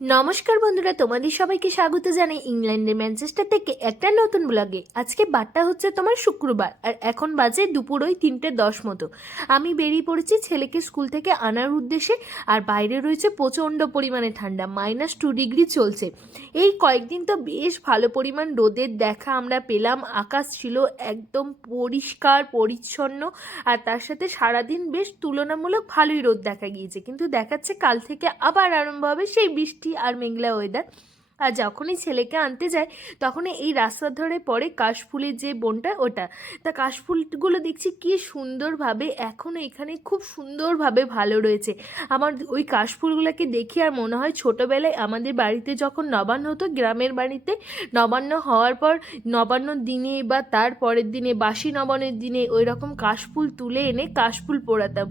নমস্কার বন্ধুরা, তোমাদের সবাইকে স্বাগত জানাই ইংল্যান্ডের ম্যানচেস্টার থেকে একটা নতুন ব্লগে। আজকে বারটা হচ্ছে তোমার শুক্রবার, আর এখন বাজে দুপুর ওই তিনটে দশ মতো। আমি বেরিয়ে পড়েছি ছেলেকে স্কুল থেকে আনার উদ্দেশ্যে, আর বাইরে রয়েছে প্রচণ্ড পরিমাণে ঠান্ডা মাইনাস টু ডিগ্রি চলছে। এই কয়েকদিন তো বেশ ভালো পরিমাণ রোদের দেখা আমরা পেলাম, আকাশ ছিল একদম পরিষ্কার, পরিচ্ছন্ন, আর তার সাথে সারাদিন বেশ তুলনামূলক ভালোই রোদ দেখা গিয়েছে। কিন্তু দেখাচ্ছে কাল থেকে আবার আরম্ভ হবে সেই বৃষ্টি আর মেঘলা ওয়েদার আর যখনই ছেলেকে আনতে যায়, তখনই এই রাস্তার ধরে পড়ে কাশফুলের যে বনটা ওটা। তা কাশফুলগুলো দেখছি কি সুন্দরভাবে এখনও এখানে খুব সুন্দরভাবে ভালো রয়েছে। আমার ওই কাশফুলগুলোকে দেখে আর মনে হয় ছোটোবেলায় আমাদের বাড়িতে যখন নবান্ন হতো, গ্রামের বাড়িতে নবান্ন হওয়ার পর নবান্ন দিনে বা তার পরের দিনে বাসি নবান্নের দিনে ওই রকম কাশফুল তুলে এনে কাশফুল পোড়াতাম।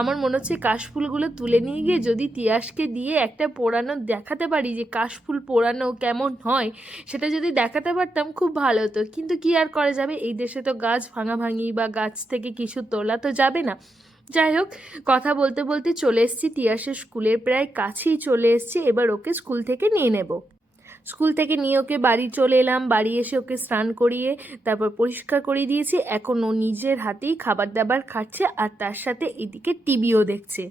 আমার মনে হচ্ছে কাশফুলগুলো তুলে নিয়ে গিয়ে যদি তিয়াসকে দিয়ে একটা পোড়ানো দেখাতে পারি যে কাশফুল পোড়ানো কেমন হয়, সেটা যদি দেখাতে পারতাম খুব ভালো হতো। কিন্তু কি আর করা যাবে? এই দেশে তো গাছ ভাঙাভাঙি বা গাছ থেকে কিছু তোলা তো যাবে না। যাই হোক, কথা বলতে বলতে চলে এসেছি তিয়াসের স্কুলের প্রায় কাছেই চলে এসেছি, এবার ওকে স্কুল থেকে নিয়ে নেব। স্কুল থেকে নিয়ে ওকে বাড়ি চলে এলাম, বাড়ি এসে ওকে স্নান করিয়ে তারপর পরিষ্কার করিয়ে দিয়েছি। এখন ও নিজের হাতেই খাবার দাবার খাচ্ছে আর তার সাথে এদিকে টিভিও দেখছে।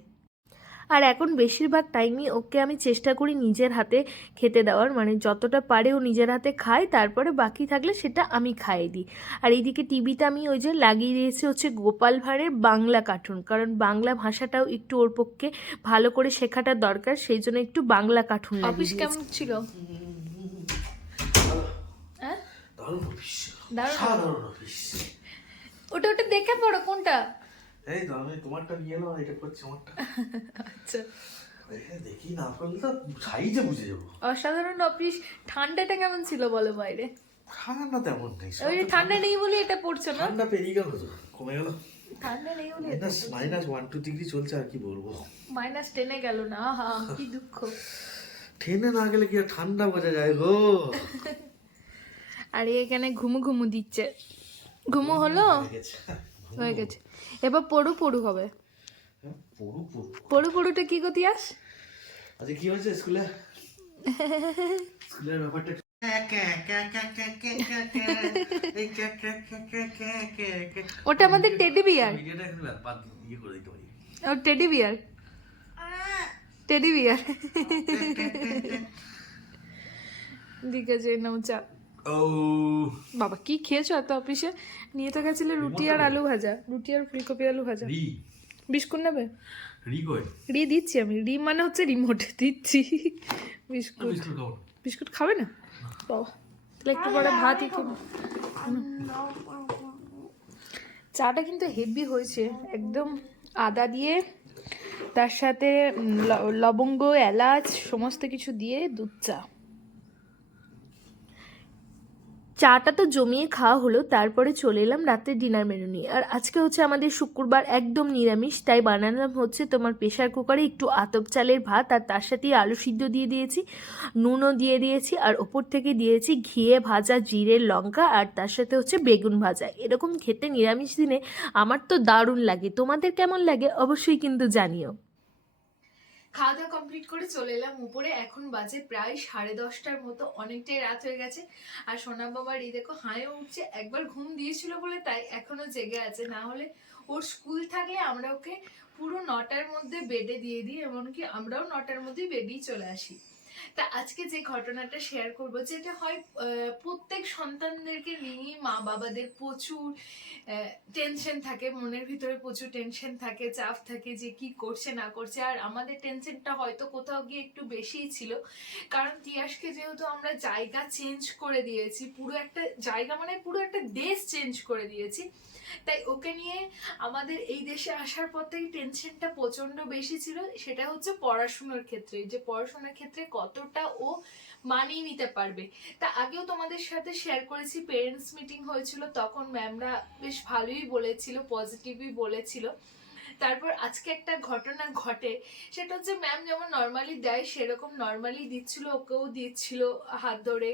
আর এখন বেশিরভাগ টাইমই ওকে আমি চেষ্টা করি নিজের হাতে খেতে দেওয়ার। মানে যতটা পারে ও নিজের হাতে খায় তারপরে বাকি থাকলে সেটা আমি খাইয়ে দিই। আর এইদিকে টিভিতে আমি ওই যে লাগিয়ে দিয়েছি হচ্ছে গোপাল ভাঁড়ের বাংলা কার্টুন কারণ বাংলা ভাষাটাও একটু ওর পক্ষে ভালো করে শেখাটা দরকার সেই জন্য একটু বাংলা কার্টুন অফিস কেমন ছিল? হ্যাঁ? দারুণ অফিস দারুণ। সাধারণ অফিস ওটা ওটা দেখে পড়ো কোনটা? এই তো আমি তোমারটা নিয়ে এলাম এটা করছি আমারটা। আচ্ছা। দেখি না করলে তো সাইজে বুঝে যাব। অসাধারণ অফিস। ঠান্ডাটা কেমন ছিল বলো বাইরে? ঠান্ডা তেমন নেই ওই ঠান্ডা নেই বলে এটা পড়ছো না? ঠান্ডা পেরিয়ে গেল তো কমে গেল। ঠান্ডা নেই বলে minus minus one two degree চলছে আর কি বলব। মাইনাস টেনে গেল না হা কি দুঃখ। ট্রেনে না গেলে কি আর ঠান্ডা বোঝা যায় গো? আর এখানে ঘুমু ঘুমু দিচ্ছে। ঘুমু হলো? হয়ে গেছে। এবার পড়ু পড়ু হবে হ্যাঁ, পড়ু পড়ু পড়ু পড়ুটা কি করতে আস আচ্ছা কি হয়েছে স্কুলে স্কুলের ব্যাপারটা ওটা আমাদের টেডি বিয়ার ইয়ে ও টেডি বিয়ার টেডি বিয়ার দিকে যে নাম চা ও বাবা কি খেয়েছো এত অফিসে? নিয়ে তো গেছিলে রুটি আর আলু ভাজা। রুটি আর ফুলকপি আলু ভাজা। বিস্কুট নেবে? রি কই? রি দিচ্ছি আমি। রি মানে হচ্ছে রিমোট দিচ্ছি। বিস্কুট। বিস্কুট খাবে। না? বাবা তাহলে একটু পরে ভাতই চাটা কিন্তু হেভি হয়েছে। একদম আদা দিয়ে তার সাথে ল- লবঙ্গ এলাচ সমস্ত কিছু দিয়ে দুধ চা। চাটা তো জমিয়ে খাওয়া হলো, তারপরে চলে এলাম রাতের ডিনার মেনু নিয়ে। আর আজকে হচ্ছে আমাদের শুক্রবার একদম নিরামিষ, তাই বানালাম হচ্ছে তোমার প্রেশার কুকারে একটু আতপ চালের ভাত আর তার সাথে আলু সিদ্ধ দিয়ে দিয়েছি, নুনও দিয়ে দিয়েছি আর ওপর থেকে দিয়েছি ঘিয়ে ভাজা জিরের লঙ্কা আর তার সাথে হচ্ছে বেগুন ভাজা। এরকম খেতে নিরামিষ দিনে আমার তো দারুণ লাগে। তোমাদের কেমন লাগে? অবশ্যই কিন্তু জানিও। খাওয়া দাওয়া কমপ্লিট করে চলে এলাম উপরে। এখন বাজে প্রায় সাড়ে দশটার মতো। অনেকটাই রাত হয়ে গেছে। আর সোনা বাবার এই দেখো হাঁয়ে উঠছে। একবার ঘুম দিয়েছিল বলে তাই এখনও জেগে আছে। না হলে ওর স্কুল থাকলে আমরা ওকে পুরো নটার মধ্যে বেডে দিয়ে দিই, এমনকি আমরাও নটার মধ্যেই বেডেই চলে আসি। তা আজকে যে ঘটনাটা শেয়ার করব, যেটা হয় প্রত্যেক সন্তানদেরকে নিয়ে মা বাবাদের প্রচুর টেনশন থাকে, মনের ভিতরে প্রচুর টেনশন থাকে, চাপ থাকে যে কি করছে, না করছে। আর আমাদের টেনশনটা হয়তো কোথাও গিয়ে একটু বেশিই ছিল। কারণ তিয়াসকে যেহেতু আমরা জায়গা চেঞ্জ করে দিয়েছি, পুরো একটা জায়গা মানে পুরো একটা দেশ চেঞ্জ করে দিয়েছি, তাই ওকে নিয়ে আমাদের এই দেশে আসার পর থেকে টেনশনটা প্রচণ্ড বেশি ছিল। সেটা হচ্ছে পড়াশোনার ক্ষেত্রে যে পড়াশোনার ক্ষেত্রে কতটা ও মানিয়ে নিতে পারবে। তা আগেও তোমাদের সাথে শেয়ার করেছি পেরেন্টস মিটিং হয়েছিল, তখন ম্যামরা বেশ ভালোই বলেছিল পজিটিভই বলেছিল। তারপর আজকে একটা ঘটনা ঘটে। সেটা হচ্ছে ম্যাম যেমন নর্মালি দেয়, সেরকম নর্মালি দিচ্ছিল, ওকেও দিচ্ছিল হাত ধরে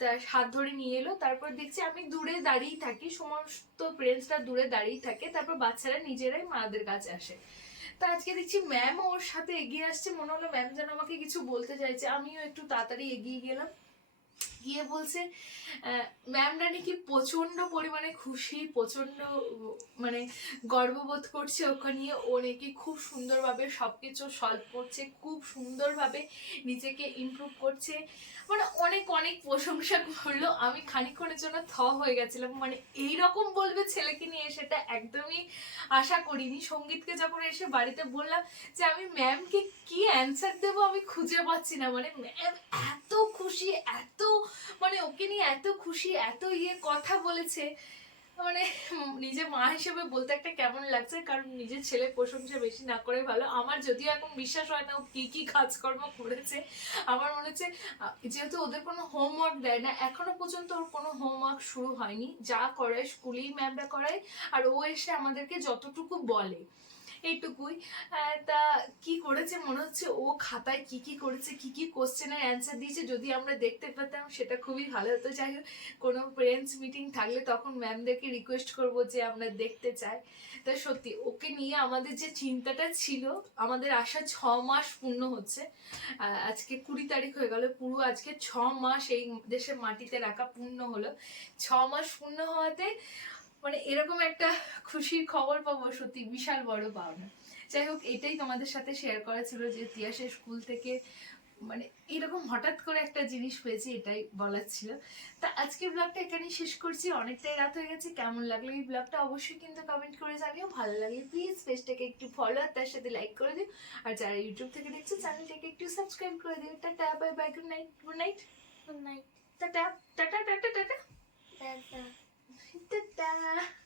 তার হাত ধরে নিয়ে এলো। তারপর দেখছি আমি দূরে দাঁড়িয়ে থাকি, সমস্ত পেরেন্টসরা দূরে দাঁড়িয়ে থাকে। তারপর বাচ্চারা নিজেরাই মাদের কাছে আসে। তা আজকে দেখছি ম্যাম ওর সাথে এগিয়ে আসছে। মনে হলো ম্যাম যেন আমাকে কিছু বলতে চাইছে। আমিও একটু তাড়াতাড়ি এগিয়ে গেলাম। গিয়ে বলছে ম্যামরা নাকি প্রচণ্ড পরিমাণে খুশি প্রচণ্ড মানে গর্ববোধ করছে ওকে নিয়ে। ও নাকি খুব সুন্দরভাবে সব কিছু সলভ করছে, খুব সুন্দরভাবে নিজেকে ইমপ্রুভ করছে। মানে অনেক অনেক প্রশংসা করল। আমি খানিক্ষণের জন্য থ হয়ে গেছিলাম। মানে এইরকম বলবে ছেলেকে নিয়ে সেটা একদমই আশা করিনি। সঙ্গীতকে যখন এসে বাড়িতে বললাম যে, আমি ম্যামকে কি অ্যান্সার দেবো আমি খুঁজে পাচ্ছি না। মানে ম্যাম এত খুশি, এত মানে ওকে নিয়ে এত খুশি, এত ইয়ে কথা বলেছে। মানে নিজের মা হিসেবে বলতে একটা কেমন লাগছে, কারণ নিজের ছেলে প্রশংসা বেশি না করে ভালো। আমার যদিও এখন বিশ্বাস হয় না কি কি কাজকর্ম করেছে, আমার মনে হচ্ছে যেহেতু ওদের কোনো হোমওয়ার্ক দেয় না, এখনও পর্যন্ত ওর কোনো হোমওয়ার্ক শুরু হয়নি। যা করায়, স্কুলেই ম্যামরা করায়, আর ও এসে আমাদেরকে যতটুকু বলে। এইটুকুই। তা কি করেছে মনে হচ্ছে ও খাতায় কি কি করেছে, কি কি কোশ্চেনের অ্যান্সার দিয়েছে, যদি আমরা দেখতে পেতাম সেটা খুবই ভালো হতো। যাই হোক, কোনো পেরেন্টস মিটিং থাকলে তখন ম্যামদেরকে রিকোয়েস্ট করব যে আমরা দেখতে চাই। তা সত্যি, ওকে নিয়ে আমাদের যে চিন্তাটা ছিল, আমাদের আসা ছ মাস পূর্ণ হচ্ছে। আজকে কুড়ি তারিখ হয়ে গেল, পুরো আজকে ছ মাস এই দেশের মাটিতে রাখা পূর্ণ হলো। ছ মাস পূর্ণ হওয়াতে মানে এরকম একটা খুশির খবর পাবো সত্যি বিশাল বড় পাওনা। যাই হোক এটাই তোমাদের সাথে শেয়ার করা ছিল যে তিয়াসের স্কুল থেকে মানে এরকম হঠাৎ করে একটা জিনিস পেয়েছি এটাই বলার ছিল। তা আজকের ব্লগটা এখানেই শেষ করছি অনেকটাই রাত হয়ে গেছে কেমন লাগল এই ব্লগটা অবশ্যই কিন্তু কমেন্ট করে জানিও ভালো লাগলে প্লিজ পেজটাকে একটু ফলো আর তার সাথে লাইক করে দিও। আর যারা ইউটিউব থেকে দেখছ চ্যানেলটাকে একটু সাবস্ক্রাইব করে দিও। Tata bye bye good night good night Good night. Tata tata tata. Tata. Dada. Tata